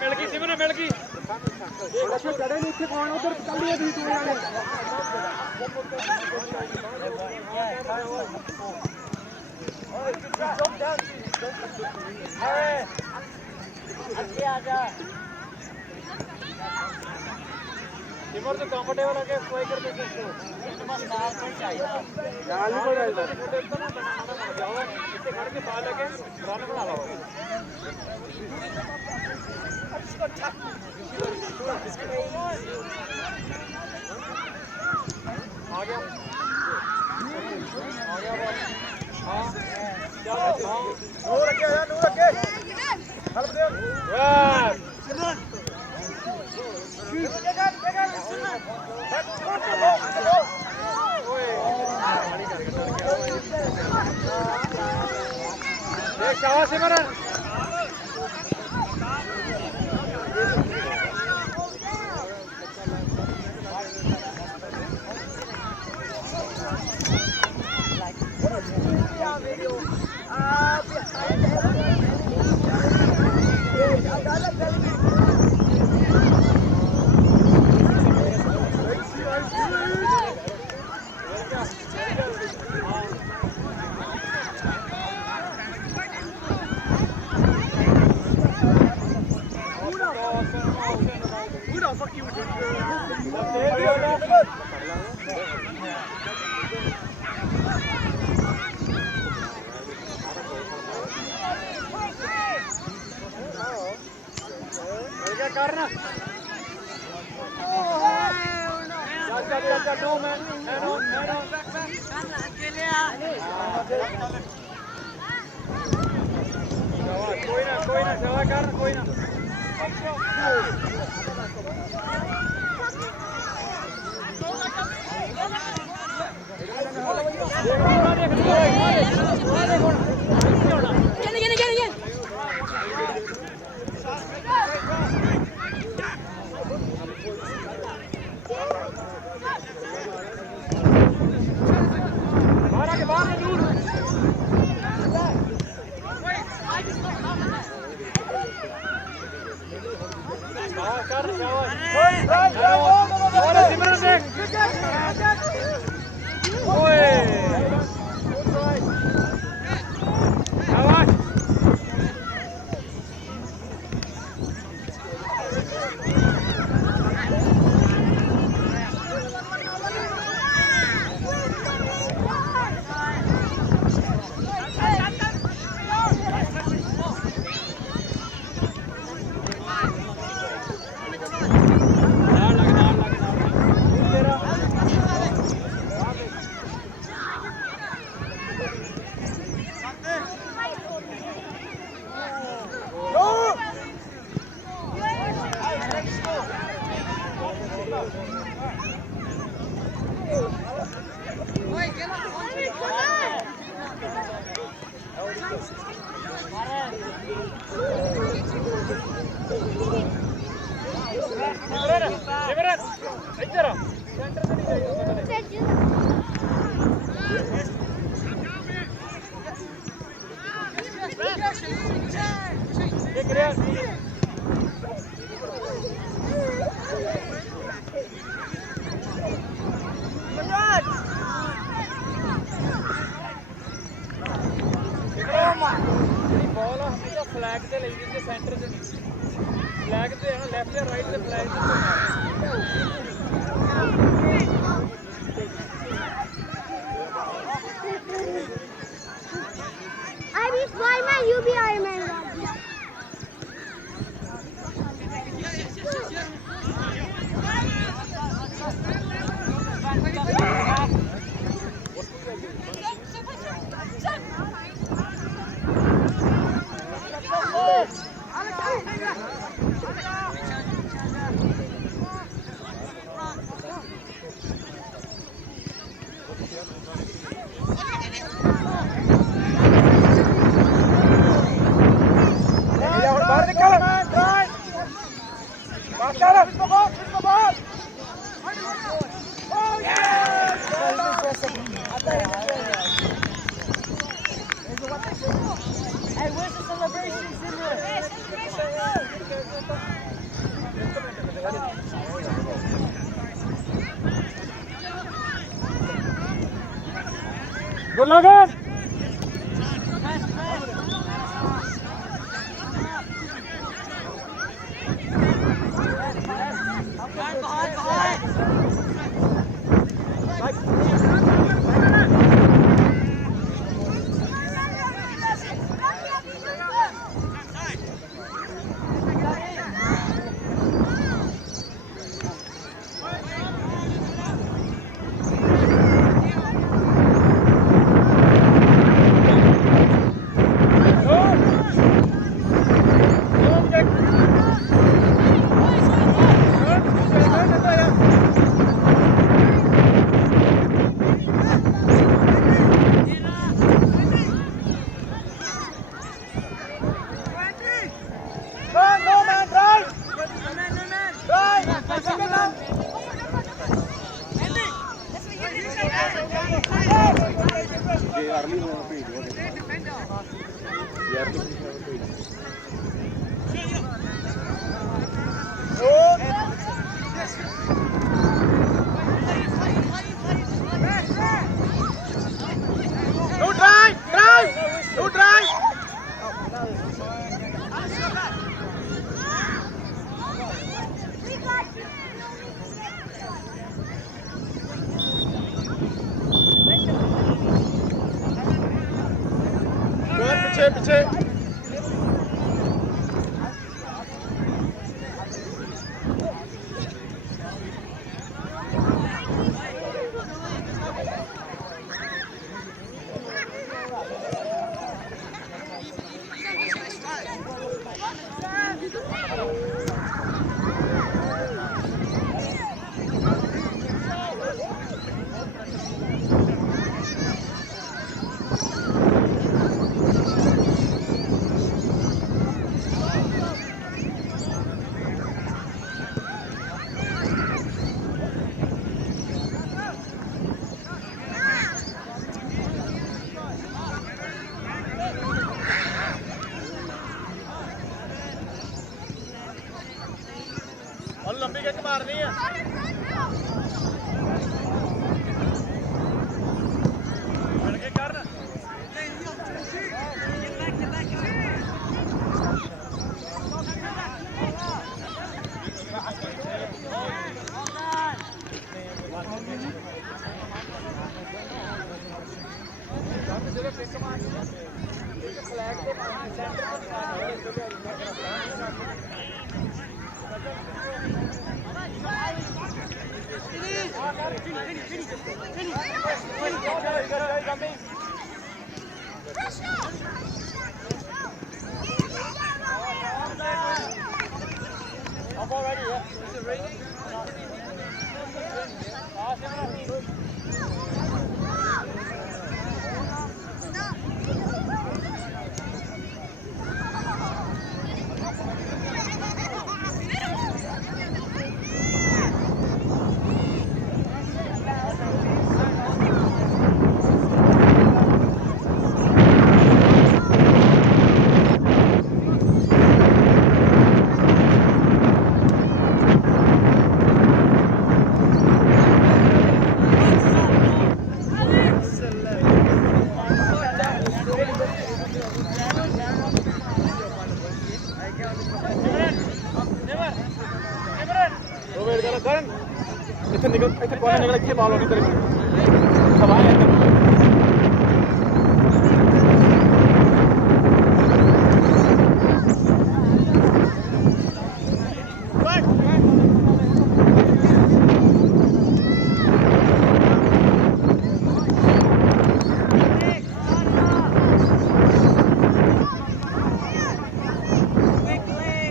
मिल गई सिमरन मिल गई अच्छा चढ़े नीचे कौन उधर चल दिया भी तू वाले आगे आजा सिमर तो कंफर्टेबल है कोई कर दे इसको बस नाल पर चाहिए नाल ही पड़ा इधर जाओ इसे खड़ के बाल लगे रन बना लो आ गया हां नूर रखे यार नूर रखे हेल्प दे वाह सिमरन शाबाश सिमरन करना कोई ना सेवा कर कोई ना फ्लैग से ले लीजिए सेंटर से फ्लैग से है ना लेफ्ट या राइट से flag I be Spider-Man, you be Iron Man. Hey, where's the celebration, Good luck, पीछे और लंबी किक मारनी है ਇੱਥੇ ਕੋਨੇ ਨਿਕਲ ਇੱਥੇ ਬਾਲ ਹੋਣੀ ਤੇਰੇ ਸਵਾਏ Quickly!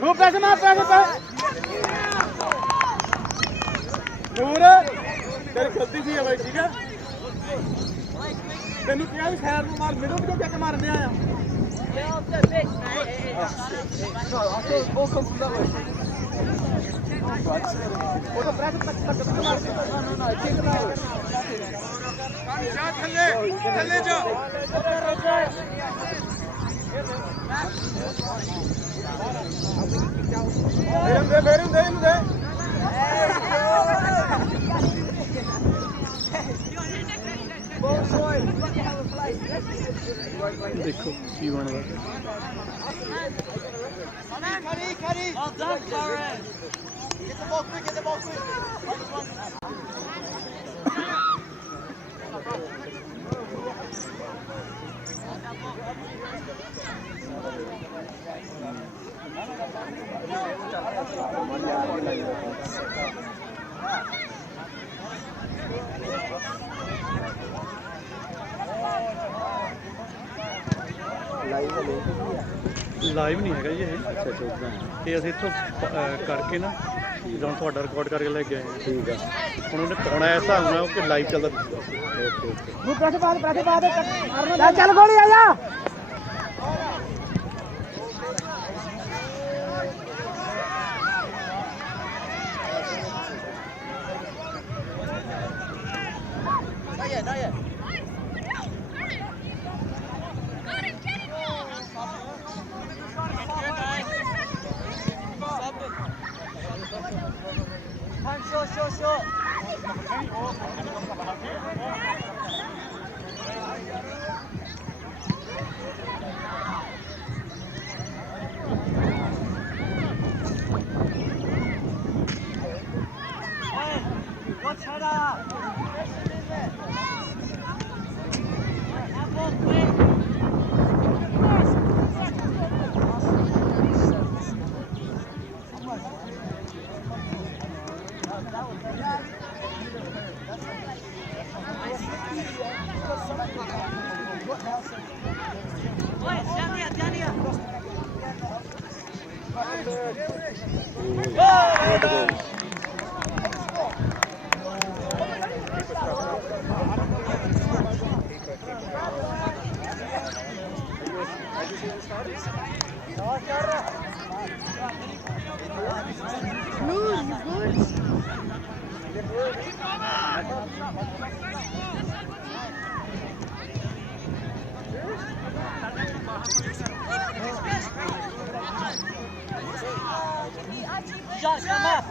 वो पैसे मार पैसे ਨੂਰ ਤੇਰੀ ਗਲਤੀ ਸੀ ਬਾਈ ਠੀਕ ਹੈ ਤੈਨੂੰ ਕਿਹਾ ਵੀ ਖੈਰ ਨੂੰ ਮਾਰ ਮੈਨੂੰ ਕਿਉਂ ਕਿੱਕ ਮਾਰਦੇ ਆ Get off the pitch, mate. ਉਹ ਤਾਂ ਪ੍ਰੈਸ ਤੱਕ ਮਾਰਦੇ ਨਾ ਕਿੱਕ ਮਾਰ ਜਾ ਥੱਲੇ ਜਾ ਫੇਰ ਹੁੰਦੇ ਇਹਨੂੰ ਦੇ ਦੇਖੋ ਕੀ ਬਣਦਾ Well done, Karen. Get the ball quick. Live ਨਹੀਂ ਹੈਗਾ ਜੀ ਇਹ ਅਸੀਂ ਇੱਥੋਂ ਕਰਕੇ ਨਾ ਜਦੋਂ ਤੁਹਾਡਾ ਰਿਕਾਰਡ ਕਰਕੇ ਲੈ ਕੇ ਆਏ ਹਾਂ ਠੀਕ ਆ ਹੁਣ ਉਹਨੇ ਪਾਉਣਾ ਇਸ ਹਿਸਾਬ ਨਾਲ ਕਿ ਲਾਈਵ ਚੱਲਦਾ ਓਕੇ ਚੱਲ ਗੋਲੀ ਆ ਜਾ Short. Watch header. That ball quick. Josh, come up.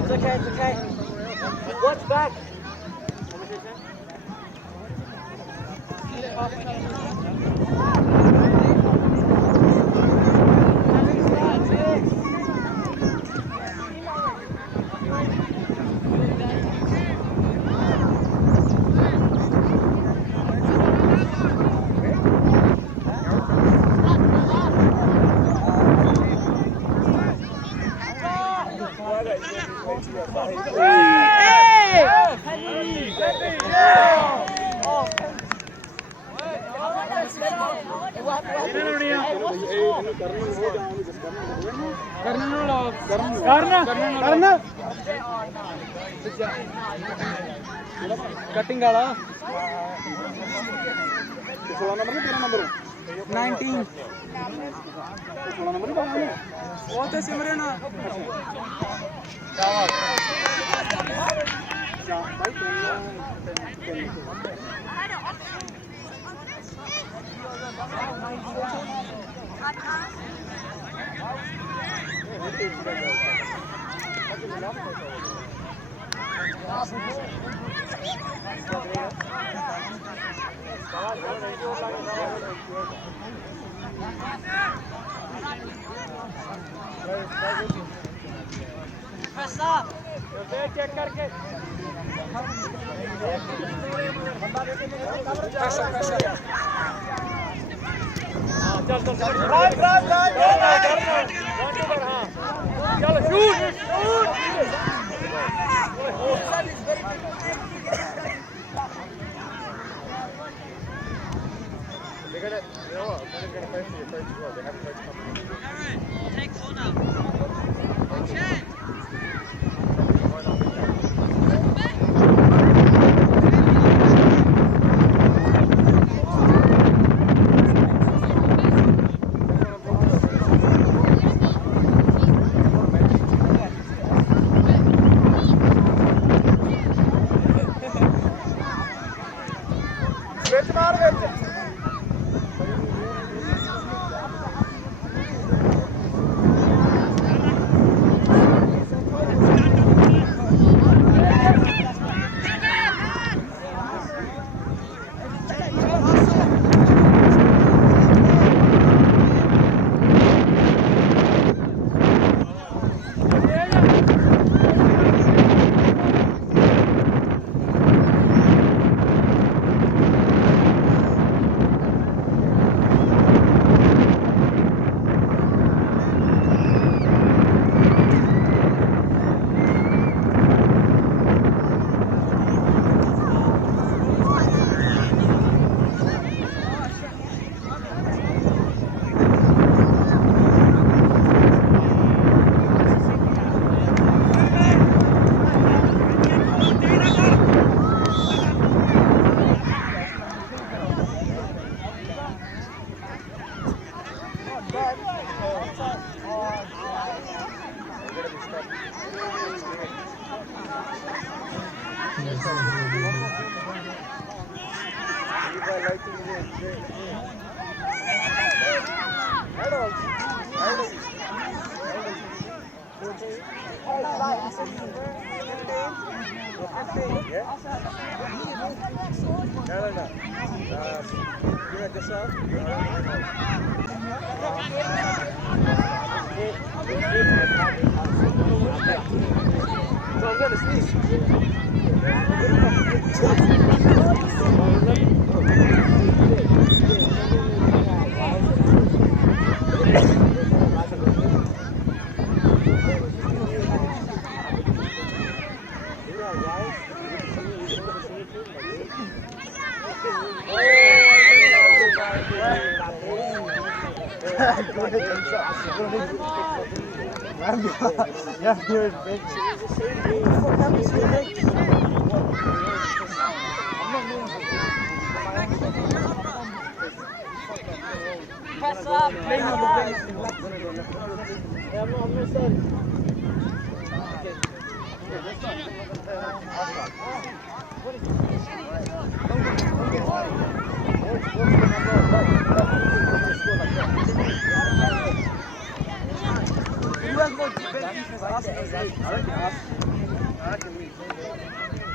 It's okay. Watch back. Cutting वाला 16 नंबर कि 13 नंबर 19 16 नंबर ही पाना वो तो सिमरन Press up. चेक करके चल shoot Press up.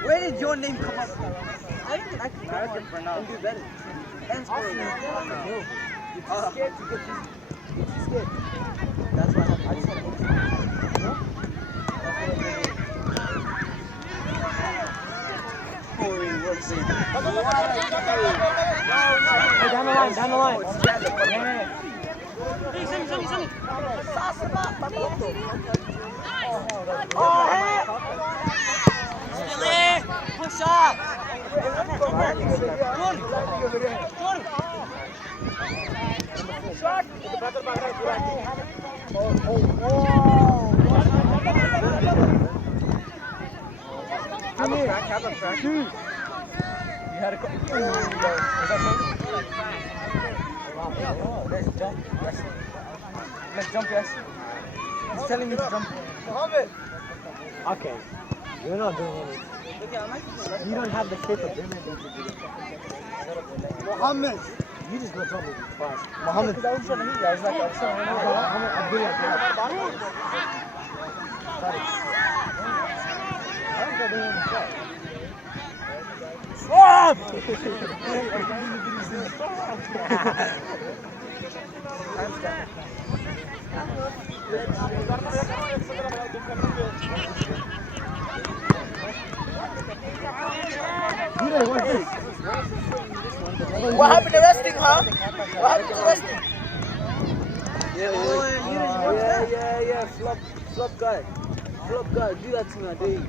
Where did your name come up from? I think I can do better. And no. You're too scared to get this. You're too scared. That's what happened. I just want to no? That's what I'm doing. Hey, down the line, down the line. Push up. Have a track. You had a couple. Let's jump. Let's jump, yes. He's telling me to jump. Okay, you're not doing anything. You don't have the capability to do it. Mohammed. You just gonna tell me fast. Mohammed. I was trying to hit you. I was like, I'm good at that. I don't know doing that. Swap! What happened to resting, huh? What happened to resting? Yeah. Flop guy. Flop guy. Do that to me, I dare you.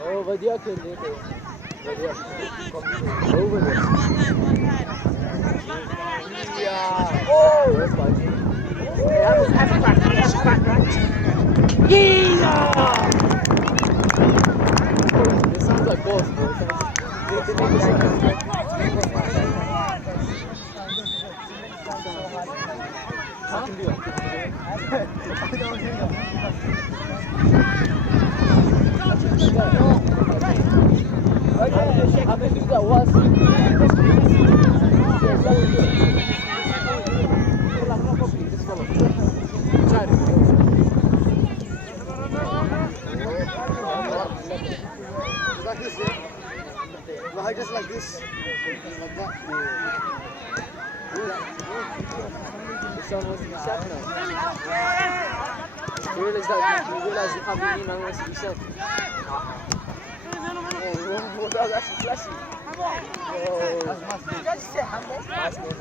Oh, बढ़िया खेल रहे थे बढ़िया over there yeah oh this sounds like balls bro. I can do that once. Like this, yeah? Like just like this. Like that. It's almost reset now. You realize you can't be mean unless you reset. Oh, that's flashy. Oh,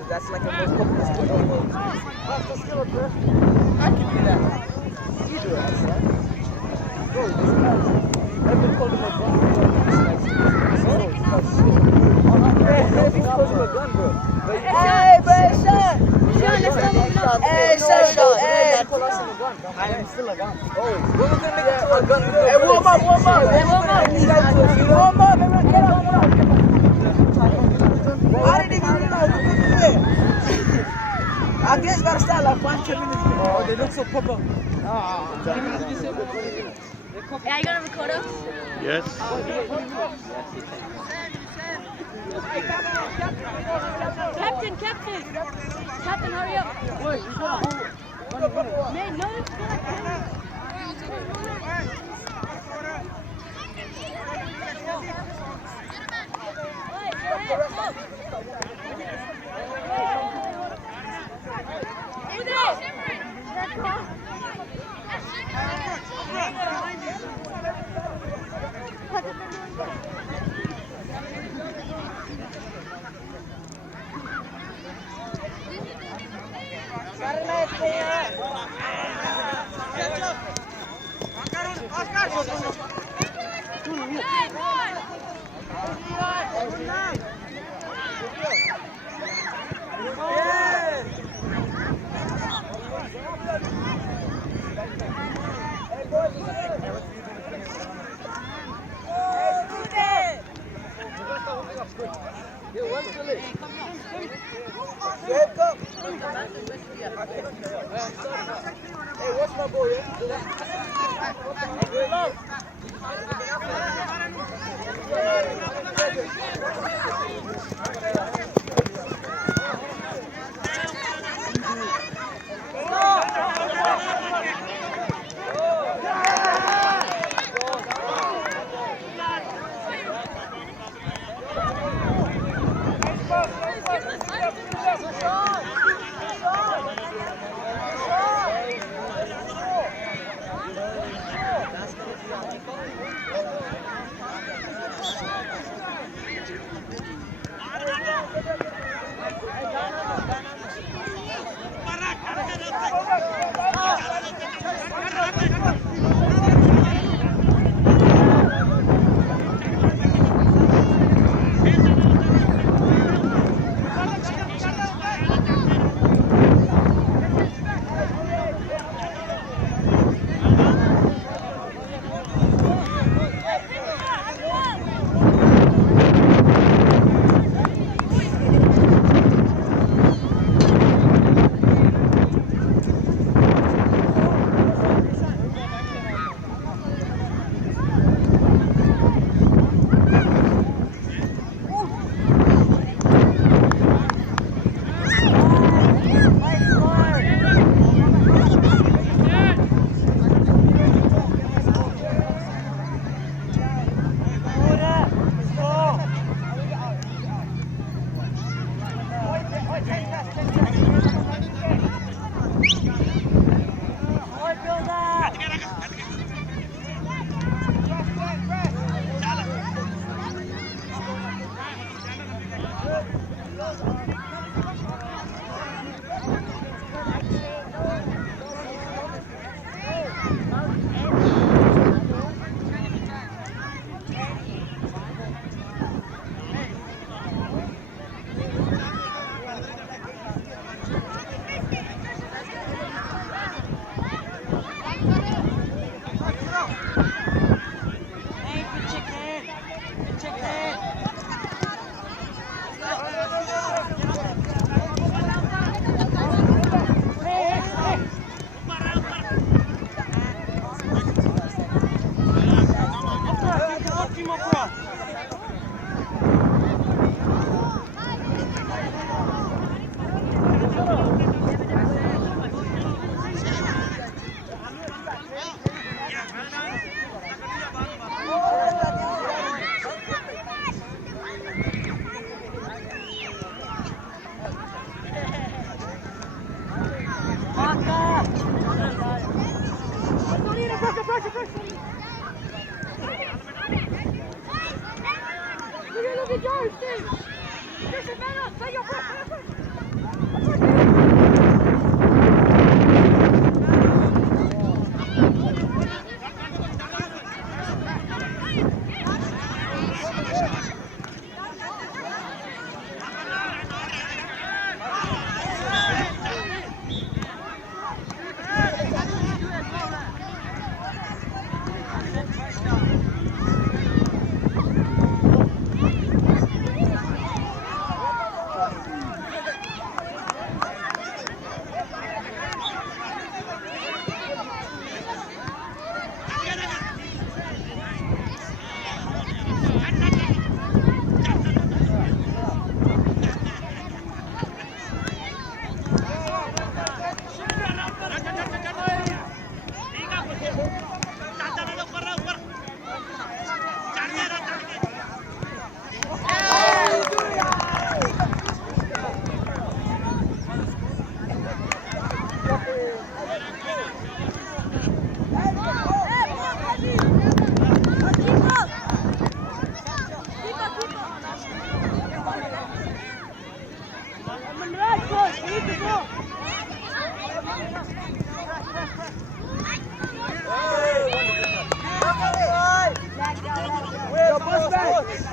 that's like a most popular skill of the world. That's the skill of it. I can do that. You do it, son. Bro, this guy. Hey, warm up, warm up. Hey, warm up. Warm up, everyone get up, get up. I didn't even realize we could do it. I guess gotta start like 5-10 minutes. Oh, they look so proper. Yeah, you gonna record us? Yes. Captain, Captain! Captain, hurry up! Man, no, it's not. Hey, what's my boy?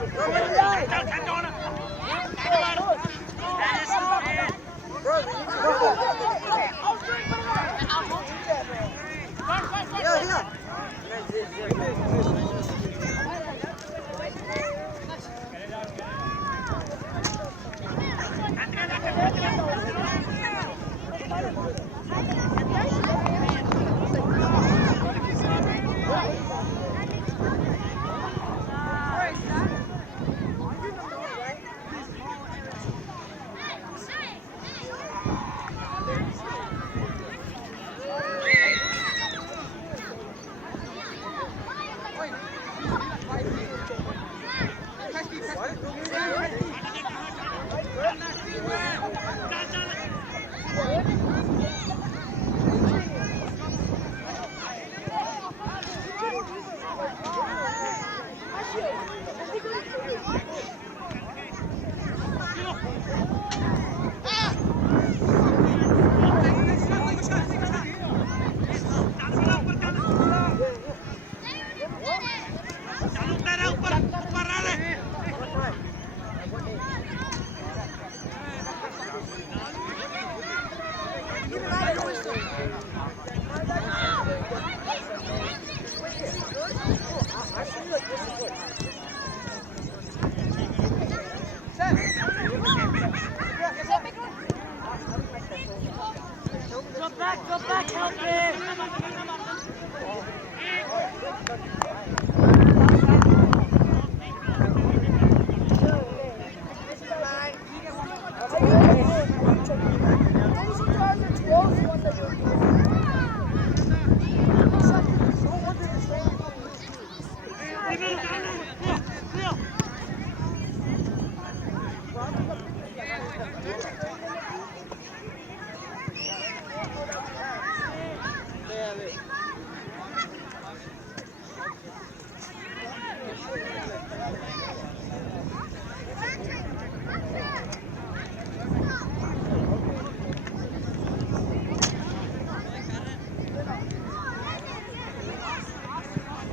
Go back, help him!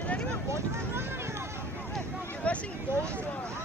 Did anyone watch it? You're missing goals.